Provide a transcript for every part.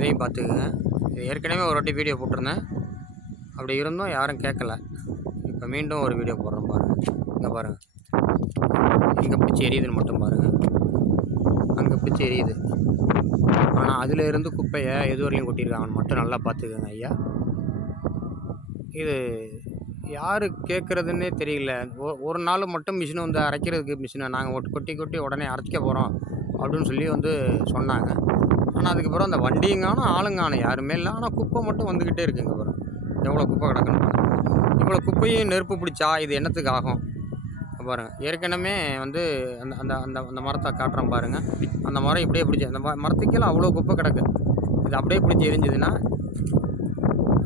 இதையும் பார்த்துக்குங்க. இது ஏற்கனவே ஒரு வாட்டி வீடியோ போட்டிருந்தேன், அப்படி இருந்தும் யாரும் கேட்கல. இப்போ மீண்டும் ஒரு வீடியோ போடுறோம் பாருங்கள். இங்கே பாருங்கள், எங்கே பிடிச்சி எரியுதுன்னு மட்டும் பாருங்கள். அங்கே பிடிச்சி எரியுது, ஆனால் அதில் இருந்து குப்பையை எது வரையும் கொட்டியிருக்காங்கன்னு மட்டும் நல்லா பார்த்துக்கோங்க ஐயா. இது யார் கேட்குறதுன்னே தெரியல. ஒரு நாள் மட்டும் மிஷின் வந்து அரைக்கிறதுக்கு மிஷினை நாங்கள் கொட்டி கொட்டி உடனே அரைச்சிக்க போகிறோம் அப்படின்னு சொல்லி வந்து சொன்னாங்க. ஆனால் அதுக்கப்புறம் அந்த வண்டியும் ஆளுங்காணும் யாருமே இல்லை. ஆனால் குப்பை மட்டும் வந்துக்கிட்டே இருக்குங்க. பாருங்க எவ்வளோ குப்பை கிடக்குன்னு. இவ்வளோ குப்பையும் நெருப்பு பிடிச்சா இது என்னத்துக்கு ஆகும் பாருங்கள். ஏற்கனவே வந்து அந்த அந்த அந்த அந்த மரத்தை காட்டுறோம் பாருங்கள். அந்த மரம் இப்படியே பிடிச்சி அந்த மரத்துக்கெல்லாம் அவ்வளோ குப்பை கிடக்கு. இது அப்படியே பிடிச்சி எரிஞ்சுதுன்னா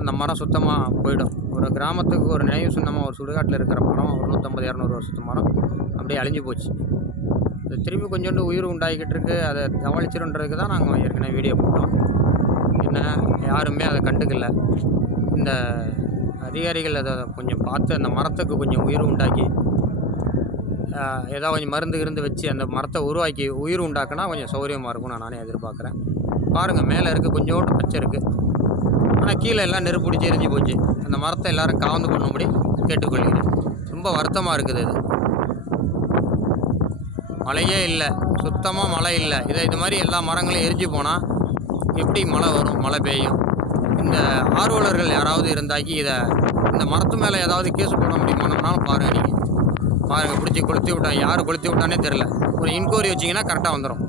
அந்த மரம் சுத்தமாக போயிடும். ஒரு கிராமத்துக்கு ஒரு நினைவு சின்னமாக ஒரு சுடுகாட்டில் இருக்கிற மரம், ஒரு 150-200 வருஷத்து மரம் அப்படியே அழிஞ்சு போச்சு. அது திரும்பி கொஞ்சோண்டு உயிர் உண்டாகிக்கிட்டு இருக்குது. அதை தவழிச்சிருன்றதுக்கு தான் நாங்கள் ஏற்கனவே வீடியோ போட்டோம். என்ன யாருமே அதை கண்டுக்கல. இந்த அதிகாரிகள் அதை கொஞ்சம் பார்த்து அந்த மரத்துக்கு கொஞ்சம் உயிர் உண்டாக்கி ஏதோ கொஞ்சம் மருந்து வச்சு அந்த மரத்தை உருவாக்கி உயிர் உண்டாக்குனா கொஞ்சம் சௌகரியமாக இருக்கும் நானே எதிர்பார்க்குறேன். பாருங்கள், மேலே இருக்குது கொஞ்சோண்டு பச்சை இருக்குது, ஆனால் கீழே எல்லாம் நெருப்பு பிடிச்சி எரிஞ்சு போச்சு. அந்த மரத்தை எல்லோரும் காவந்து பண்ணும்படி கேட்டுக்கொள்கிறேன். ரொம்ப வருத்தமாக இருக்குது. இது மழையே இல்லை, சுத்தமாக மழை இல்லை. இது மாதிரி எல்லா மரங்களும் எரிஞ்சு போனால் எப்படி மழை வரும், மழை பெய்யும்? இந்த ஆர்வலர்கள் யாராவது இருந்தாக்கி இந்த மரத்து மேலே ஏதாவது கேஸ் போட முடியுமானாலும் பாருங்கள். நீங்கள் பாருங்கள், பிடிச்சி கொளுத்தி விட்டான். யார் கொளுத்தி விட்டானே தெரில. ஒரு இன்கொயரி வச்சிங்கன்னா கரெக்டாக வந்துடும்.